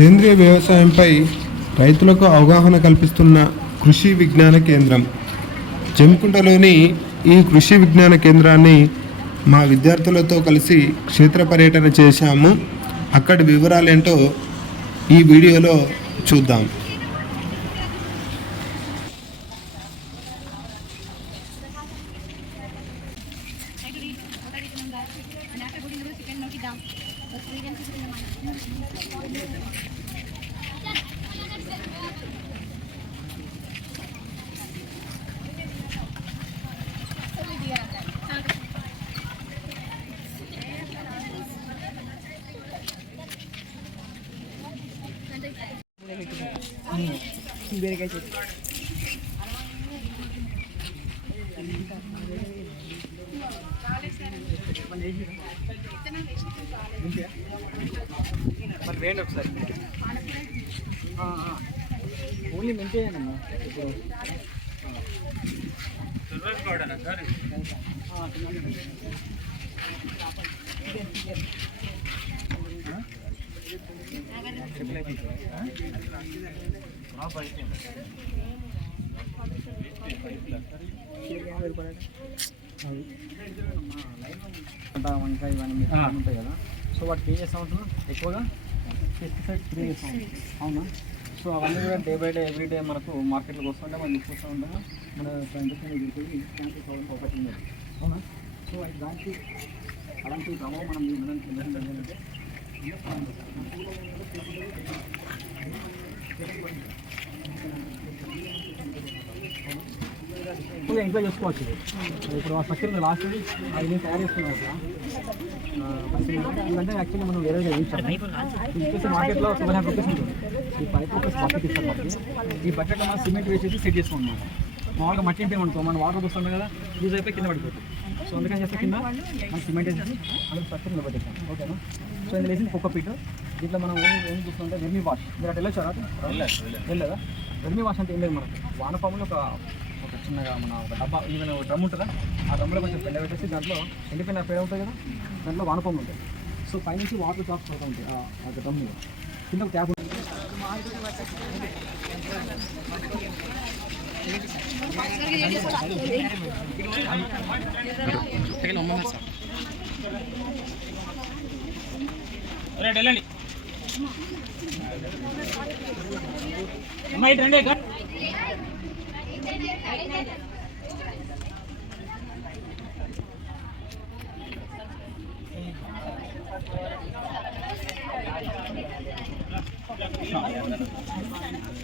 సేంద్రియ వ్యవసాయంపై రైతులకు అవగాహన కల్పిస్తున్న కృషి విజ్ఞాన కేంద్రం. జమ్కుంటలోని ఈ కృషి విజ్ఞాన కేంద్రాన్ని మా విద్యార్థులతో కలిసి క్షేత్ర పర్యటన చేశాము. అక్కడి వివరాలేంటో ఈ వీడియోలో చూద్దాం. బీరకాయ చెట్టు. మరి వేయండి ఒకసారి. ఓన్లీ మెయింటైన్ అమ్మా ఇప్పుడు ఆ, తిన్నాను. వంకాయ ఇవన్నీ ఉంటాయి కదా సో వాటికి ఏం చేస్తూ ఉంటున్నాం ఎక్కువగా పెస్టిసైడ్ స్ప్రే చేస్తూ అవునా? సో అవన్నీ కూడా day by day every day మనకు మార్కెట్లోకి వస్తుంటే మనం చూస్తూ ఉంటాము మన ఇండస్ట్రీ దిగుతుంది క్యాన్సర్ ప్రాబ్లమ్ అవకాశం ఉంది అవునా? సో అది దానికి అలాంటి ప్రభావం మనం ఉండడానికి ఏంటంటే ఇప్పుడు ఎంజాయ్ చేసుకోవచ్చు. ఇప్పుడు ఆ స్ట్రక్చర్ లాస్ట్ అది నేను తయారు చేసుకున్నాను ఎందుకంటే యాక్చువల్లీ మనం వేరే వేయించాం మార్కెట్లో సెవెన్ హండ్రెడ్ రూపీస్ ఉంటుంది. ఈ పైప్ రూపీస్ బకెట్ ఇస్తాం మనకి. ఈ బకెట్లో మనం సిమెంట్ వేసేసి సెట్ చేసుకుంటున్నాం. మామూలుగా మట్టి ఇంటే అనుకో మనం వాటర్ వస్తుంది కదా యూజ్ అయిపోయి కింద పడిపోతుంది సో అందుకని చేస్తే కింద మనం సిమెంట్ వేసేసి అందులో స్ట్రక్చర్ నిలబెట్టాం ఓకేనా సో ఇందులో వేసింది కుక్క పీట్ దీంట్లో మనం ఏం ఏం చూస్తుంటే వెర్మీ వాష్. మీరు అటు వెళ్ళొచ్చారా? వెళ్ళలేదా వెర్మీ వాష్ అంటే ఏం లేదు మనకు. వానపాములు ఒక ఒక చిన్నగా మన ఒక డబ్బా ఈవెన్ ఒక డ్రమ్ ఉంటుందా? ఆ డ్రమ్లో కొంచెం పెండ పెట్టేసి దాంట్లో ఎండిపోయిన పేడ ఉంటుంది కదా దాంట్లో వానపాములు ఉంటాయి. సో పైనుంచి వాటర్ డ్రాప్స్ పడుతూ ఉంటాయి ఆ- డ్రమ్ కింద ఒక ట్యాప్ ఉంటుంది. వెళ్ళండి అమ్మాయి రండి Thank you.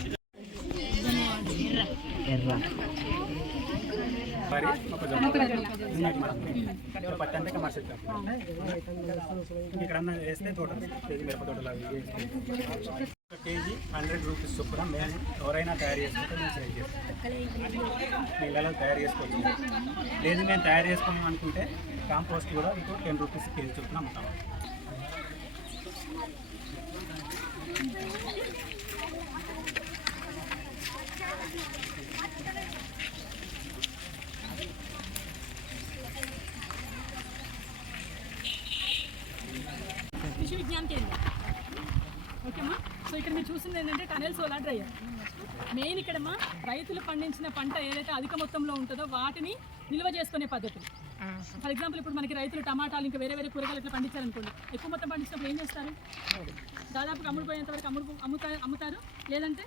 పత్తి అంటే కమర్షియల్ ఇక్కడ వేస్తే తోట కేజీ మిరప తోటలు అవి ఒక కేజీ హండ్రెడ్ రూపీస్ చొప్పున మేము ఎవరైనా తయారు చేసుకుంటే మేము సేల్ చేస్తాం. పిల్లలు తయారు చేసుకోవచ్చు. లేదు మేము తయారు చేసుకోము అనుకుంటే కాంపోస్ట్ కూడా మీకు టెన్ రూపీస్ కేజీ చొప్పున అమ్ముతాం కృషి విజ్ఞాన కేంద్రం ఓకేమ్మా సో ఇక్కడ ఏంటంటే టనెల్ సోలార్ డ్రైయర్. మెయిన్ మా రైతులు పండించిన పంట ఏదైతే అధిక మొత్తంలో ఉంటుందో వాటిని నిల్వ చేసుకునే పద్ధతులు ఫర్ ఎగ్జాంపుల్ ఇప్పుడు మనకి రైతులు టమాటాలు ఇంకా వేరే వేరే కూరగాయలు ఇట్లా పండించారనుకోండి ఎక్కువ మొత్తం పండించినప్పుడు ఏం చేస్తారు? దాదాపుగా అమ్ముడుపోయేంత వరకు అమ్ముడు అమ్ముతారు అమ్ముతారు లేదంటే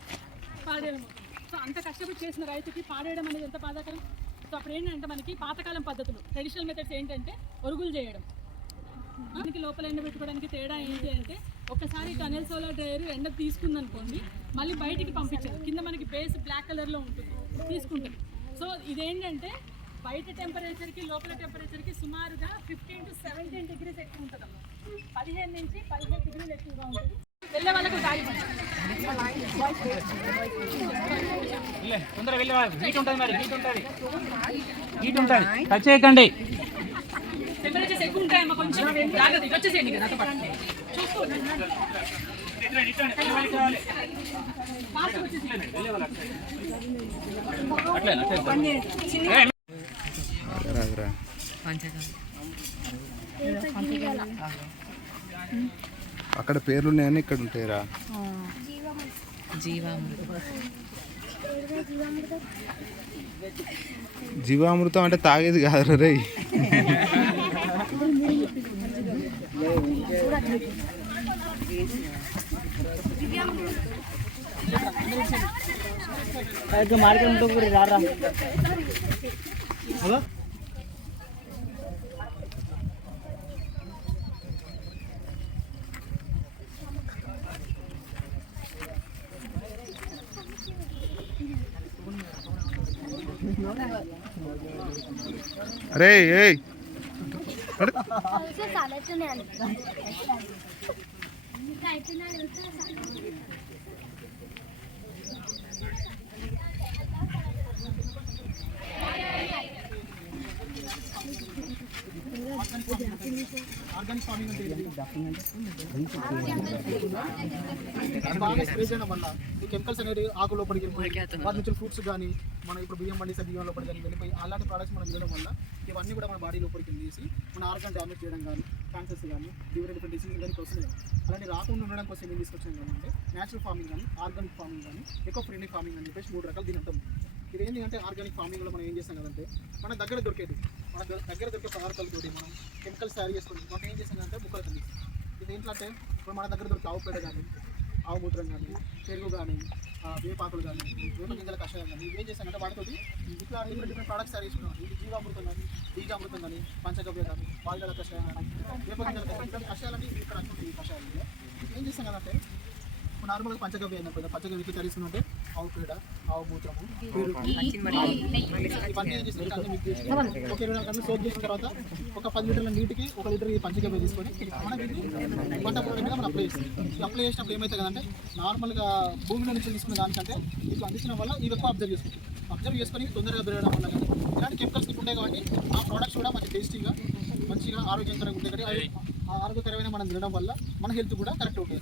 పాడేయడం. సో అంత కష్టపడి చేసిన రైతుకి పాడేయడం అనేది ఎంత బాధాకరం? సో అప్పుడు ఏంటంటే మనకి పాతకాలం పద్ధతులు ట్రెడిషనల్ మెథడ్స్ ఏంటంటే ఒరుగులు చేయడం. మనకి లోపల ఎండబెట్టుకోవడానికి తేడా ఏంటి అంటే ఒకసారి టనెల్ సోలార్ డ్రైయర్ ఎండ తీసుకుందనుకోండి మళ్ళీ బయటికి పంపించదు కింద మనకి బేస్ బ్లాక్ కలర్లో ఉంటుంది. తీసుకుంటుంది సో ఇదేంటంటే బయట టెంపరేచర్కి లోపల టెంపరేచర్కి సుమారుగా ఫిఫ్టీన్ టు సెవెంటీన్ డిగ్రీస్ ఎక్కువ ఉంటుంది పదిహేను నుంచి పదిహేను డిగ్రీలు ఎక్కువగా ఉంటుంది. వెళ్ళే వాళ్ళకు దారి తొందరగా వెళ్ళి హీట్ ఉంటుంది మరి హీట్ ఉంటుంది. హీట్ ఉంటుంది. టచ్ చేయకండి. టెంపరేచర్స్ ఎక్కువ ఉంటాయమ్మా కొంచెం. జాగ్రత్త వచ్చేసేయండి కదా అక్కడ పేర్లు ఉన్నాయని ఇక్కడ ఉంటాయిరా. జీవామృతం. అంటే తాగేది కాదు రే మార్కెట్ ఉంటుంది రారా హలో అరే സമയത്ത് ఆర్గానిక్ ఫార్మింగ్ అంటే బాగా స్ప్రే చేయడం వల్ల ఈ కెమికల్స్ అనేది ఆకు లోపలికి వెళ్ళిపోయి వాటి నుంచి ఫ్రూట్స్ కానీ మనం ఇప్పుడు బియ్యం పండిస్తే బియ్యం లోపలికి కానీ వెళ్ళిపోయి అలాంటి ప్రోడక్ట్స్ మనం తినడం వల్ల ఇవన్నీ కూడా మన బాడీ లోపలికి వెళ్ళేసి మన ఆర్గాన్ డ్యామేజ్ చేయడం కానీ క్యాన్సర్స్ కానీ డిఫరెంట్ డిఫరెంట్ డిసీజ్ కానీ వస్తున్నాయి అలాంటి రాకుండా ఉండడం కోసం ఏం తీసుకొచ్చాను అంటే న్యాచురల్ ఫార్మింగ్ కానీ ఆర్గానిక్ ఫార్మింగ్ కానీ ఎకో ఫ్రెండ్లీ ఫార్మింగ్ అని చెప్పేసి మూడు రకాలు దీని ఇది ఏంటి అంటే. ఆర్గానిక్ ఫార్మింగ్లో మనం ఏం చేస్తాం కదంటే మన దగ్గర దొరికేది. మన దగ్గ- దగ్గర దొరికే పదార్థాలతోటి మనం కెమికల్స్ తయారు చేస్తుంది. మనం ఏం చేస్తాం అంటే ముక్కలు కలిగి ఇది ఏంటంటే ఇప్పుడు మన దగ్గర దొరికే ఆవు పేడ కానీ ఆవు మూత్రం కానీ పెరుగు కానీ వేపాకులు కానీ వేప గింజల కషాయం కానీ ఇవి ఏం చేశానంటే వాటితోటి ఇట్లా డిఫరెంట్ డిఫరెంట్ ప్రొడక్ట్స్ తయారు చేసుకున్నాం ఇది జీవామృతం కానీ బీజామృతం కానీ పంచగవ్య కానీ పాలుగల కషాయం కానీ వేప గింజల కషాయం కషాయాలని ఇక్కడ ఉంటాయి ఈ కషాయాలు ఏం చేస్తాం కదంటే ఇప్పుడు నార్మల్గా పంచగవ్య అయినప్పుడు కదా పంచగవ్య ఎట్లా తయారు చేసుకుంటే ఆవు పేడ ఆవు మూత్రము ఒక ఇరవై నాలుగు సోప్ చేసిన తర్వాత ఒక పది లీటర్ల నీటికి ఒక లీటర్ ఈ పంచగవ్య తీసుకొని మనం వీటిని పంట పొలం మీద మనం అప్లై చేస్తాం. అప్లై చేసినప్పుడు ఏమవుతుంది కదంటే నార్మల్గా భూమిలో నుంచి తీసుకున్న దానికంటే ఇట్లా అందించడం వల్ల ఇవి ఎక్కువ అబ్జర్వ్ చేసుకుంటాం. అబ్జర్వ్ చేసుకొని తొందరగా పెరగడం వల్ల ఇలాంటి కెమికల్స్ ఉంటాయి కాబట్టి ఆ ప్రోడక్ట్స్ కూడా మంచి టేస్టీగా మంచిగా ఆరోగ్యకరంగా ఉంటాయి కాబట్టి ఆరోగ్యకరమైన మనం తినడం వల్ల మన హెల్త్ కూడా కరెక్ట్ ఉంటుంది.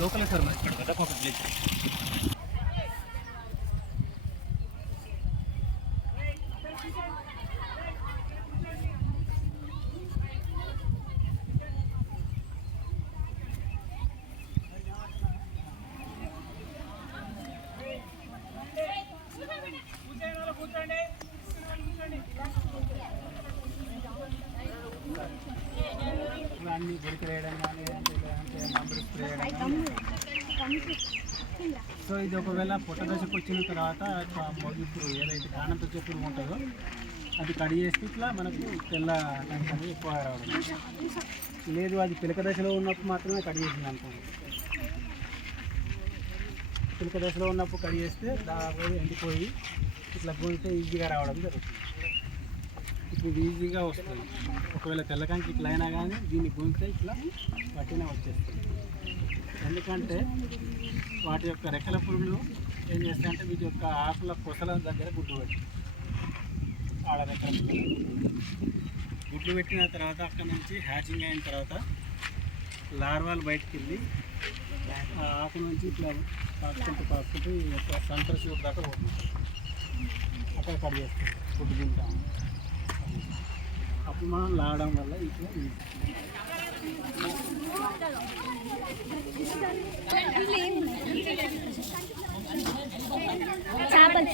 లోకలే సార్ అన్ని గురికి వేయడం కానీ అంటే లేదంటే మందులు స్ప్రే చేయడం కానీ. సో ఇది ఒకవేళ పొట్ట దశకు వచ్చిన తర్వాత ఆ ఏదైతే కాణంతో చెప్పుడు ఉంటుందో అది కడి చేస్తే ఇట్లా మనకు తెల్ల అనేది ఎక్కువ రావడం. లేదు అది పిలక దశలో ఉన్నప్పుడు మాత్రమే కడి చేసింది అనుకోండి. పిలక దశలో ఉన్నప్పుడు కడి చేస్తే దాదాపు ఎండిపోయి ఇట్లా పోతే ఈజీగా రావడం జరుగుతుంది. ఇప్పుడు ఇది ఈజీగా వస్తుంది. ఒకవేళ తెల్లకానికి ఇట్లా అయినా కానీ దీన్ని గుంతే ఇట్లా పట్టిన వచ్చేస్తుంది. ఎందుకంటే వాటి యొక్క రెక్కల పురుగులు ఏం చేస్తాయంటే వీటి యొక్క ఆకుల కొసల దగ్గర గుడ్డు పెట్టి ఆడ రెక్కల పురుగులు. గుడ్లు పెట్టిన తర్వాత అక్కడ నుంచి హ్యాచింగ్ అయిన తర్వాత లార్వాలు బయటకు వెళ్ళి ఆ ఆకు నుంచి ఇట్లా పాకుకుంటూ పాకుకుంటూ ఈ యొక్క సంతర షూర్ దాకా పోతుంది. అక్కడ కట్ చేస్తుంది. గుడ్డు తింటాము. అప్పుడు మనం లాడడం వల్ల ఇట్లా చేపలు